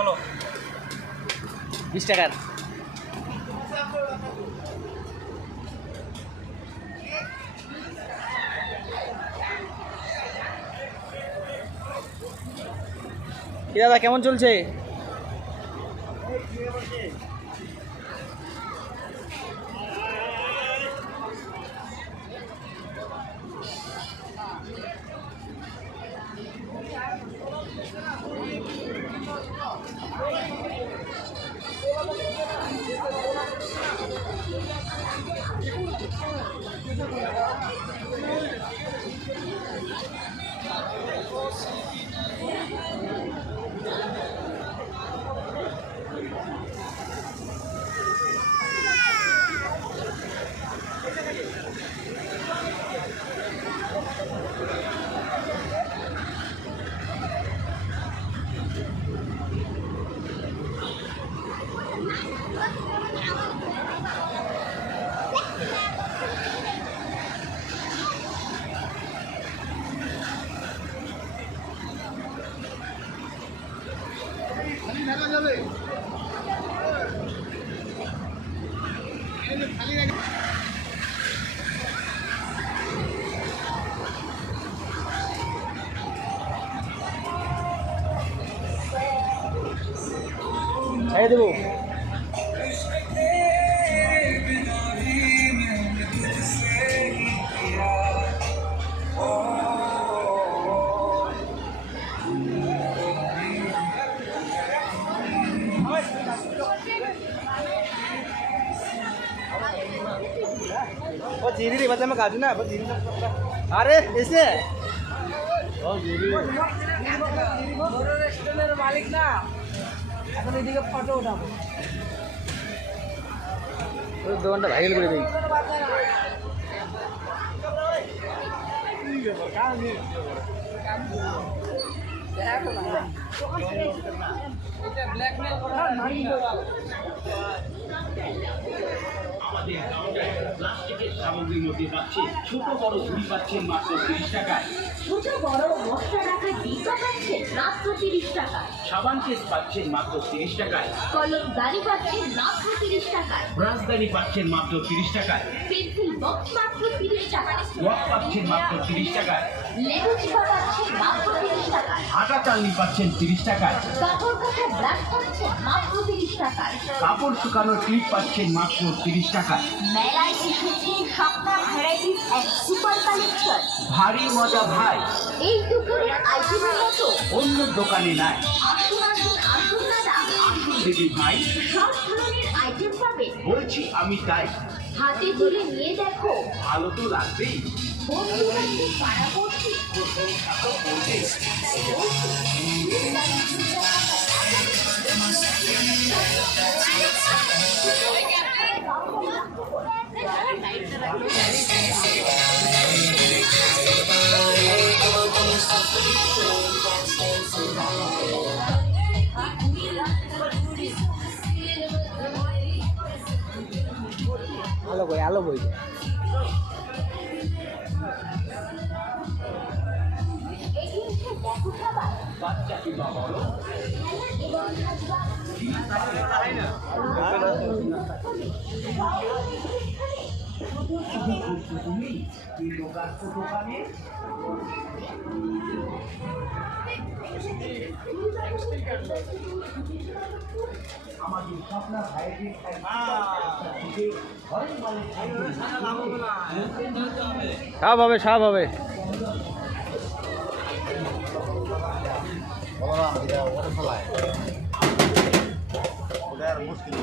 বলো 20 টাকার। কি দাদা কেমন চলছে? ছেড়ে দেবো। वो जीरी नहीं बता मैं काटू ना बस जीरी। अरे ऐसे ओ जीरी रेस्टोरेंटेर मालिक ना এখন এদিকে ফটো উঠাবো। ওই দোকানটা ভাইরাল করে দেই। দেখো না এটা ব্ল্যাকমেল করা নারী আমাদের কাউন্টারে প্লাস্টিকের সামগ্রীর মধ্যে পাচ্ছে ছোট বড় ঝুড়ি পাচ্ছেন মাত্র 30 টাকায়। ছোট বড় মশলা রাখার ডিব্বা পাচ্ছেন মাত্র 30 টাকায়। সাবান কেস পাচ্ছেন মাত্র 30 টাকায়। কলম দাড়ি পাচ্ছেন মাত্র 30 টাকায়। ব্রাশদানি পাচ্ছেন মাত্র 30 টাকায়। পেন্সিল বক্স মাত্র 30 টাকায়। ওয়াক পাচ্ছেন মাত্র 30 টাকায়। লেবু চিপা পাচ্ছেন মাত্র 30 টাকায়। আটা চালনি পাচ্ছেন 30 টাকায়। কাপড় কাটা ব্রাশ পাচ্ছেন মাত্র 30 টাকায়। কাপড় শুকানোর ক্লিপ পাচ্ছেন মাত্র 30 টাকায়। মেলায় এসেছে সপ্তাহ ভ্যারাইটিস এন্ড সুপার কালেকশন। ভারী মজা ভাই, এই দোকানের আইটেমের মতো অন্য দোকানে নাই। আসুন আসুন আসুন দাদা, আসুন দিদি ভাই, সব ধরনের আইটেম পাবেন। বলছি আমি তাই। হাতে তুলে নিয়ে দেখো, ভালো তো লাগবেই। বন্ধু বান্ধব পাড়াপড়শি আলো বই বাচ্চা কিংবা বড় তুমি দোকান দোকানে আমাদের স্বপ্না ভাইয়ের সব হবে সব হবে। আর মুশকিল